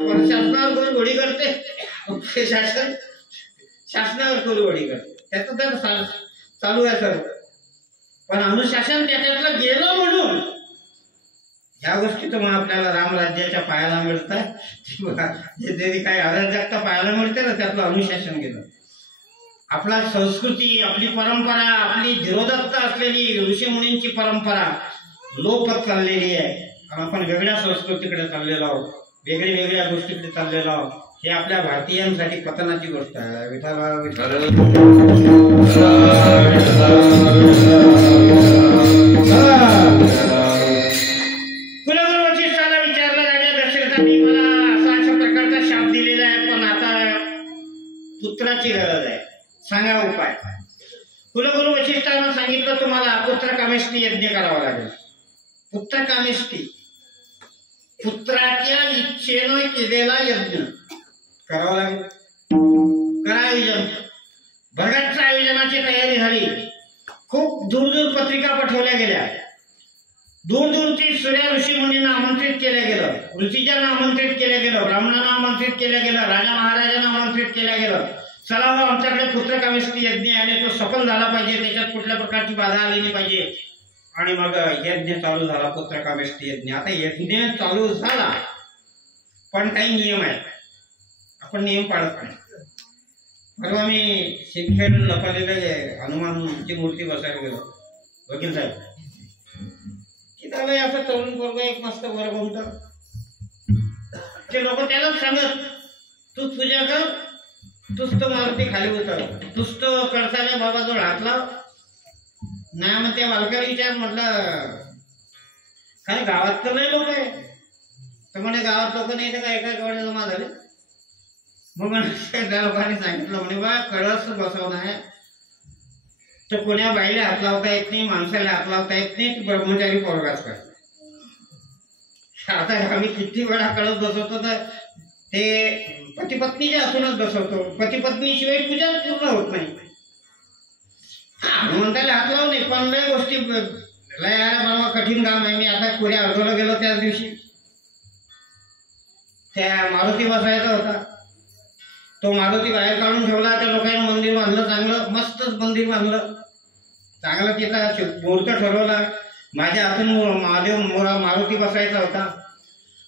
पण शासनावर कोण घोडी करते, शासनावर कोण घोडी करते, त्याचं तर चालू आहे सर्व. पण अनुशासन त्याच्यातलं गेलं म्हणून ह्या गोष्टी तर मग आपल्याला रामराज्याच्या पायाला मिळतात. जे काही अराजकता पाहायला मिळते ना, त्यातलं अनुशासन गेलं. आपला संस्कृती, आपली परंपरा, आपली धीरोदत्त असलेली ऋषीमुनींची परंपरा लोपत चाललेली आहे. आपण वेगळ्या संस्कृतीकडे चाललेलो आहोत, वेगळ्या गोष्टीकडे चाललेलो आहोत. हे आपल्या भारतीयांसाठी पतनाची गोष्ट आहे. कुलगुरू वशिष्ठाला विचारलं, राजा दशरथांनी मला अशा प्रकारचा शाप दिलेला आहे, पण आता पुत्राची गरज आहे, सांगा उपाय. कुलगुरू वशिष्ठांना सांगितलं, तुम्हाला पुत्र कामेष्टी यज्ञ करावा लागेल. पुत्र कामेष्टी, पुत्राच्या इच्छेनं केलेला यज्ञ करावा लागेल. करा आयोजन. भरगच्च आयोजनाची तयारी झाली. खूप दूर पत्रिका पाठवल्या गेल्या. दूरची सूर्या ऋषी मुनींना आमंत्रित केलं गेलं, ऋषीजांना आमंत्रित केलं गेलं, ब्राह्मणांना आमंत्रित केलं गेलं, राजा महाराजांना आमंत्रित केलं गेलं. चला हो, आमच्याकडे पुत्र कामेष्टी यज्ञ आहे, तो सफल झाला पाहिजे, त्याच्यात कुठल्या प्रकारची बाधा आली नाही पाहिजे. आणि मग यज्ञ चालू झाला, पुत्र कामेष्टी यज्ञ. आता यज्ञ चालू झाला, पण काही नियम आहेत, आपण नियम पाळत नाही. परवा मी शिक्षण लपलेले हनुमानची मूर्ती बसायला गेलो. वकील साहेब तिथं असं तरुण वर्ग एक मस्त वर्ग होतं. ते लोक त्यालाच सांगत, तूच पूजा कर, तूच तो मारुती खाली उतर, तूच तो कळसाल्या बाबा जो हात लाव. नाही मग त्या बालकाला विचार, म्हटलं काय गावात तर नाही लोक आहे. तर म्हणे गावात लोक नाही तर काय एका गावाला जमा झाले. मग त्या लोकांनी सांगितलं, म्हणे बा कळस बसवणं आहे तर कोण्या बाईला हात लावता येत नाही, माणसाला हात लावता येत नाही, ब्रह्मचारी पोरगाच करतात. आता आम्ही किती वेळा कळस बसवतो तर ते पती पत्नीच्या असूनच बसवतो. पती पत्नी शिवाय पूजा पूर्ण होत नाही. हनुमंताला हात लावू नये, पण लय गोष्टी लय बाबा कठीण काम आहे. मी आता कोऱ्या अर्धोला गेलो त्याच दिवशी, त्या मारुती बसायचा होता. तो मारुती बाहेर काढून ठेवला. त्या लोकांनी मंदिर बांधलं, चांगलं मस्तच मंदिर बांधलं, चांगलं तिथं मुहूर्त ठरवला. माझ्या हातून महादेव मारुती बसायचा होता.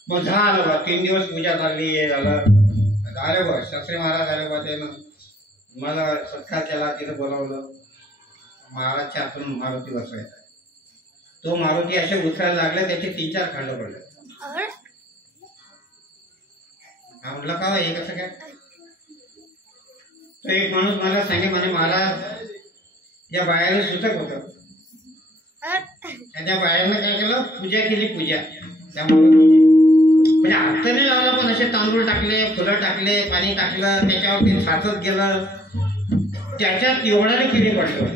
मग झालं बा, 3 दिवस पूजा चालली, हे झालं. आले बा शास्त्री महाराज आले बा, त्यानं मला सत्कार केला, तिथं बोलावलं. महाराजच्या हातून मारुती बसवायचा. तो मारुती असे उचलायला लागले, त्याचे 3-4 खंड पडले. म्हटलं का हे कसं काय. तो एक माणूस मला सांगे, म्हणे महाराज या बायाने सुतक होत, त्या बायानं काय केलं, पूजा केली. पूजा त्यामुळे म्हणजे हात नाही लावला, पण असे तांदूळ टाकले, फुलं टाकले, पाणी टाकलं, त्याच्यावरती साचत गेलं, त्याच्यात एवढ्याने किरी पडलं.